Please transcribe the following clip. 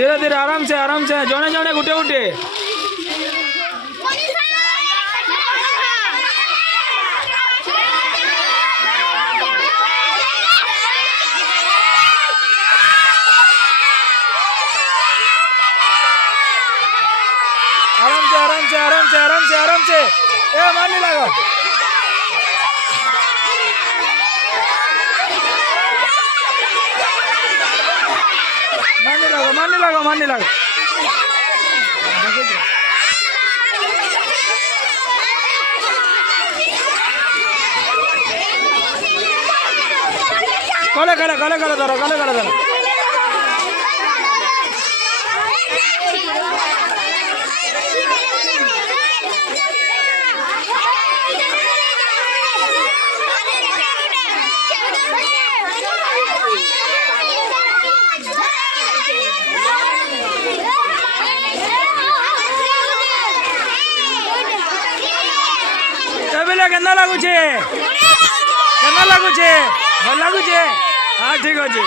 धीरे धीरे आराम से जड़े जड़े गुटे गुटे आराम से ए मारने लगो मारने लगो कले धरो केना लागुचे भल लागुचे हाँ ठीक अच्छे।